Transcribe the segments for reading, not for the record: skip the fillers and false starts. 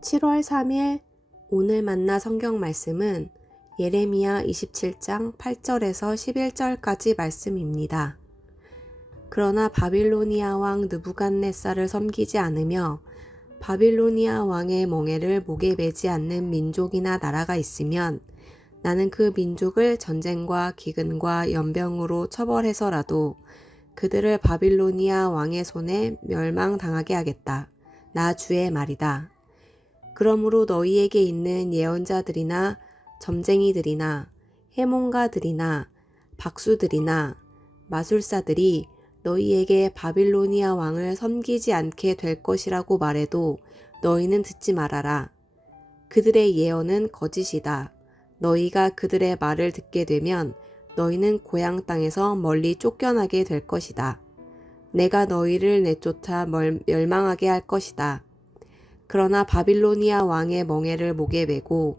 7월 3일 오늘 만나 성경 말씀은 예레미야 27장 8절에서 11절까지 말씀입니다. 그러나 바빌로니아 왕 느부갓네살을 섬기지 않으며 바빌로니아 왕의 멍에를 목에 매지 않는 민족이나 나라가 있으면 나는 그 민족을 전쟁과 기근과 연병으로 처벌해서라도 그들을 바빌로니아 왕의 손에 멸망당하게 하겠다. 나 주의 말이다. 그러므로 너희에게 있는 예언자들이나 점쟁이들이나 해몽가들이나 박수들이나 마술사들이 너희에게 바빌로니아 왕을 섬기지 않게 될 것이라고 말해도 너희는 듣지 말아라. 그들의 예언은 거짓이다. 너희가 그들의 말을 듣게 되면 너희는 고향 땅에서 멀리 쫓겨나게 될 것이다. 내가 너희를 내쫓아 멸망하게 할 것이다. 그러나 바빌로니아 왕의 멍에를 목에 메고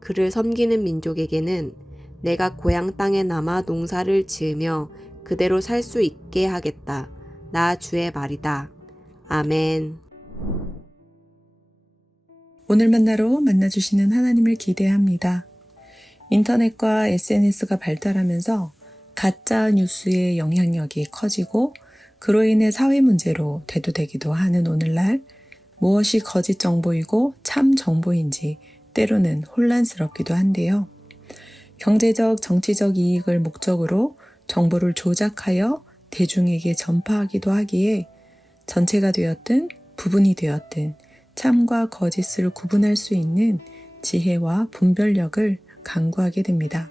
그를 섬기는 민족에게는 내가 고향 땅에 남아 농사를 지으며 그대로 살 수 있게 하겠다. 나 주의 말이다. 아멘. 오늘 만나로 만나주시는 하나님을 기대합니다. 인터넷과 SNS가 발달하면서 가짜 뉴스의 영향력이 커지고 그로 인해 사회 문제로 대두되기도 하는 오늘날 무엇이 거짓 정보이고 참 정보인지 때로는 혼란스럽기도 한데요. 경제적, 정치적 이익을 목적으로 정보를 조작하여 대중에게 전파하기도 하기에 전체가 되었든 부분이 되었든 참과 거짓을 구분할 수 있는 지혜와 분별력을 강구하게 됩니다.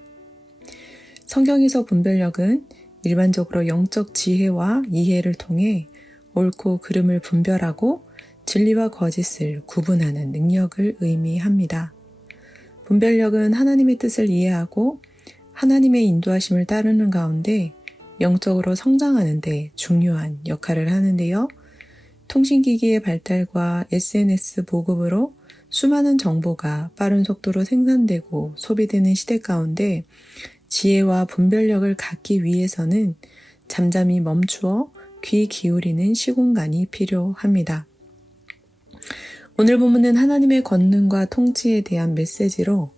성경에서 분별력은 일반적으로 영적 지혜와 이해를 통해 옳고 그름을 분별하고 진리와 거짓을 구분하는 능력을 의미합니다. 분별력은 하나님의 뜻을 이해하고 하나님의 인도하심을 따르는 가운데 영적으로 성장하는 데 중요한 역할을 하는데요. 통신기기의 발달과 SNS 보급으로 수많은 정보가 빠른 속도로 생산되고 소비되는 시대 가운데 지혜와 분별력을 갖기 위해서는 잠잠히 멈추어 귀 기울이는 시공간이 필요합니다. 오늘 본문은 하나님의 권능과 통치에 대한 메시지로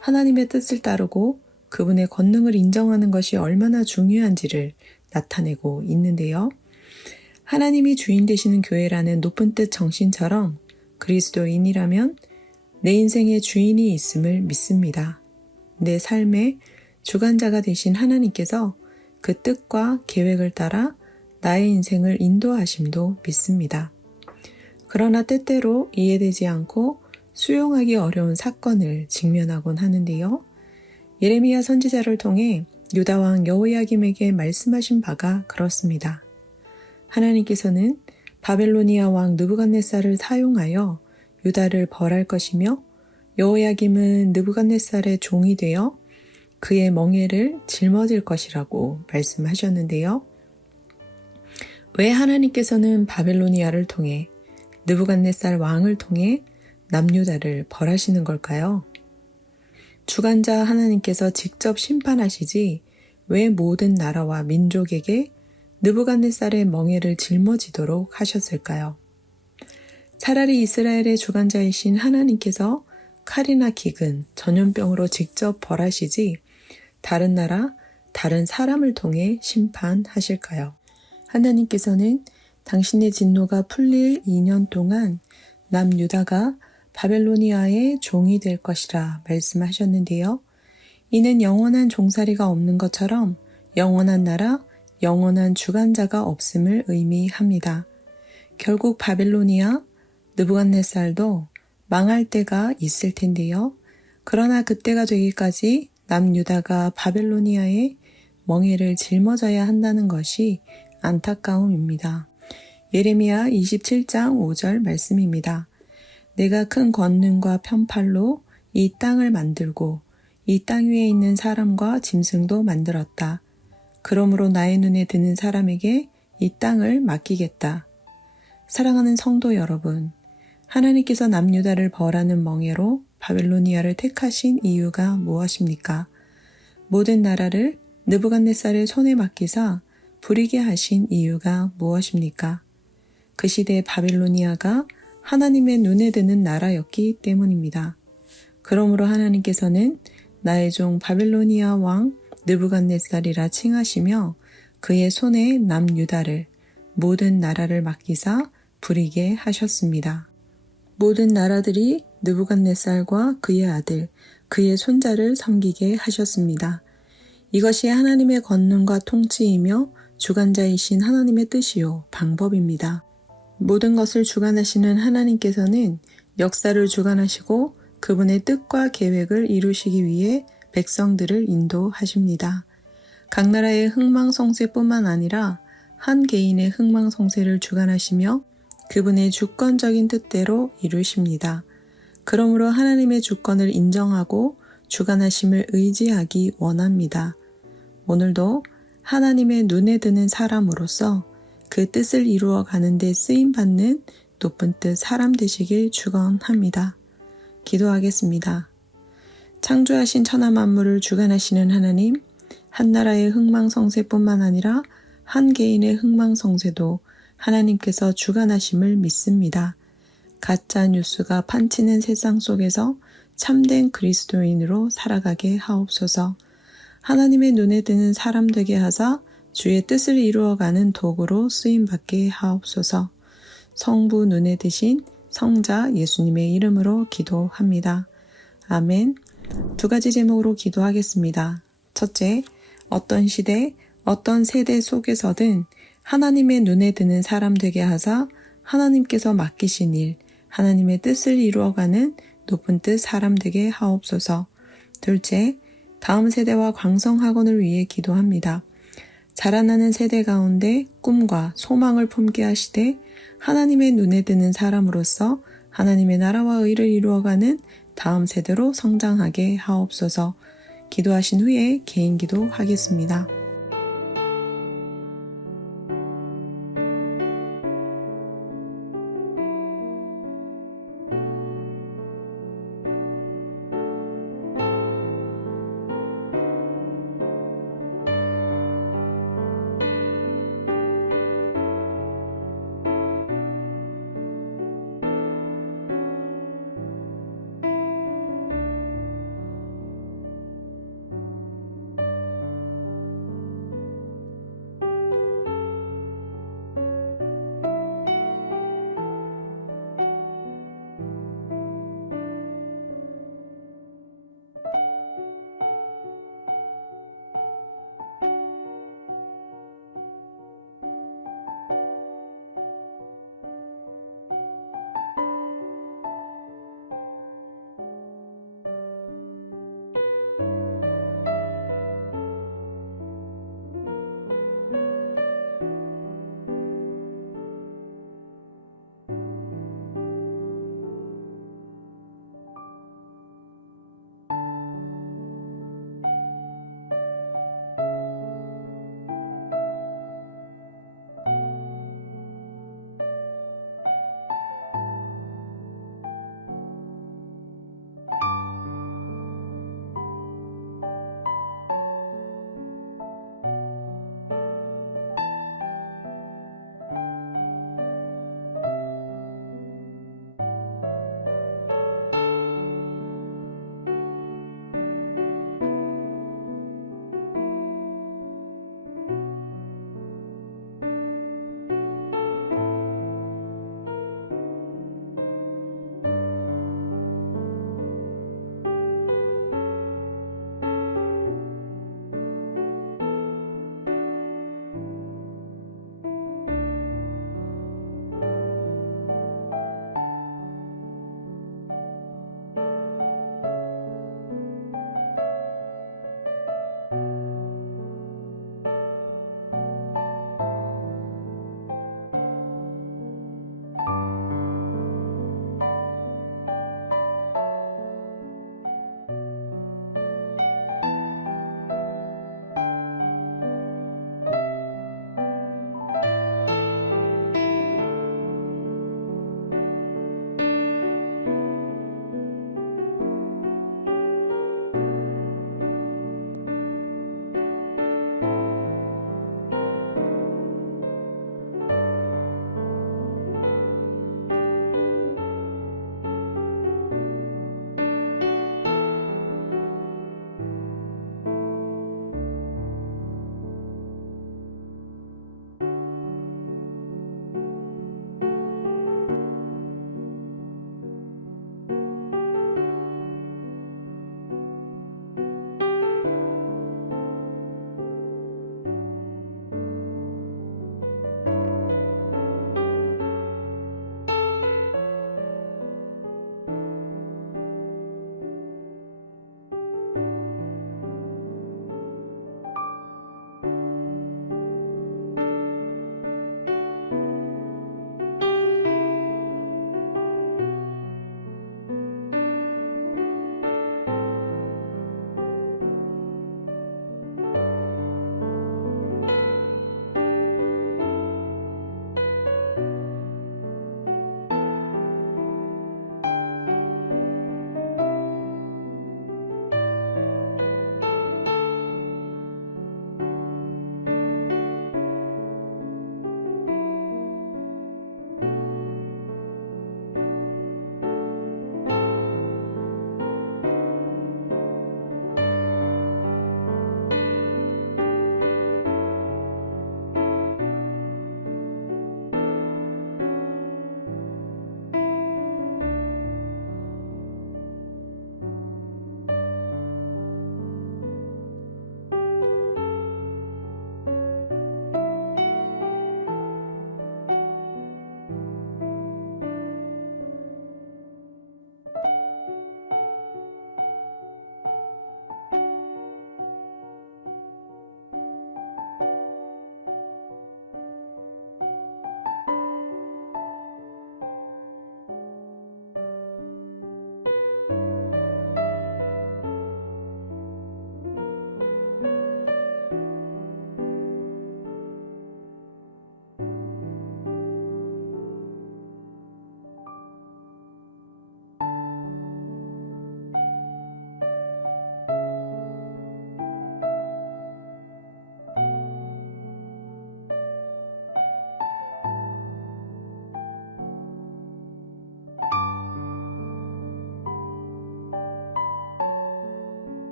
하나님의 뜻을 따르고 그분의 권능을 인정하는 것이 얼마나 중요한지를 나타내고 있는데요. 하나님이 주인 되시는 교회라는 높은 뜻 정신처럼 그리스도인이라면 내 인생의 주인이 있음을 믿습니다. 내 삶의 주관자가 되신 하나님께서 그 뜻과 계획을 따라 나의 인생을 인도하심도 믿습니다. 그러나 때때로 이해되지 않고 수용하기 어려운 사건을 직면하곤 하는데요. 예레미야 선지자를 통해 유다 왕 여호야김에게 말씀하신 바가 그렇습니다. 하나님께서는 바벨로니아 왕 느부갓네살을 사용하여 유다를 벌할 것이며 여호야김은 느부갓네살의 종이 되어 그의 멍에를 짊어질 것이라고 말씀하셨는데요. 왜 하나님께서는 바벨로니아를 통해 느부갓네살 왕을 통해 남유다를 벌하시는 걸까요? 주관자 하나님께서 직접 심판하시지 왜 모든 나라와 민족에게 느부갓네살의 멍에를 짊어지도록 하셨을까요? 차라리 이스라엘의 주관자이신 하나님께서 칼이나 기근, 전염병으로 직접 벌하시지 다른 나라, 다른 사람을 통해 심판하실까요? 하나님께서는 당신의 진노가 풀릴 2년 동안 남유다가 바벨로니아의 종이 될 것이라 말씀하셨는데요. 이는 영원한 종살이가 없는 것처럼 영원한 나라, 영원한 주관자가 없음을 의미합니다. 결국 바벨로니아, 느부갓네살도 망할 때가 있을 텐데요. 그러나 그때가 되기까지 남유다가 바벨로니아의 멍에를 짊어져야 한다는 것이 안타까움입니다. 예레미야 27장 5절 말씀입니다. 내가 큰 권능과 편팔로 이 땅을 만들고 이 땅 위에 있는 사람과 짐승도 만들었다. 그러므로 나의 눈에 드는 사람에게 이 땅을 맡기겠다. 사랑하는 성도 여러분, 하나님께서 남유다를 벌하는 멍에로 바벨로니아를 택하신 이유가 무엇입니까? 모든 나라를 느부갓네살의 손에 맡기사 부리게 하신 이유가 무엇입니까? 그 시대 바벨로니아가 하나님의 눈에 드는 나라였기 때문입니다. 그러므로 하나님께서는 나의 종 바빌로니아 왕 느부갓네살이라 칭하시며 그의 손에 남유다를 모든 나라를 맡기사 부리게 하셨습니다. 모든 나라들이 느부갓네살과 그의 아들, 그의 손자를 섬기게 하셨습니다. 이것이 하나님의 권능과 통치이며 주관자이신 하나님의 뜻이요 방법입니다. 모든 것을 주관하시는 하나님께서는 역사를 주관하시고 그분의 뜻과 계획을 이루시기 위해 백성들을 인도하십니다. 각 나라의 흥망성쇠뿐만 아니라 한 개인의 흥망성쇠를 주관하시며 그분의 주권적인 뜻대로 이루십니다. 그러므로 하나님의 주권을 인정하고 주관하심을 의지하기 원합니다. 오늘도 하나님의 눈에 드는 사람으로서 그 뜻을 이루어 가는 데 쓰임받는 높은 뜻 사람 되시길 축원합니다. 기도하겠습니다. 창조하신 천하 만물을 주관하시는 하나님, 한 나라의 흥망성쇠뿐만 아니라 한 개인의 흥망성쇠도 하나님께서 주관하심을 믿습니다. 가짜 뉴스가 판치는 세상 속에서 참된 그리스도인으로 살아가게 하옵소서. 하나님의 눈에 드는 사람 되게 하사 주의 뜻을 이루어가는 도구로 쓰임받게 하옵소서. 성부 눈에 드신 성자 예수님의 이름으로 기도합니다. 아멘. 두 가지 제목으로 기도하겠습니다. 첫째, 어떤 시대, 어떤 세대 속에서든 하나님의 눈에 드는 사람 되게 하사 하나님께서 맡기신 일, 하나님의 뜻을 이루어가는 높은 뜻 사람 되게 하옵소서. 둘째, 다음 세대와 광성학원을 위해 기도합니다. 자라나는 세대 가운데 꿈과 소망을 품게 하시되 하나님의 눈에 드는 사람으로서 하나님의 나라와 의를 이루어가는 다음 세대로 성장하게 하옵소서. 기도하신 후에 개인 기도하겠습니다.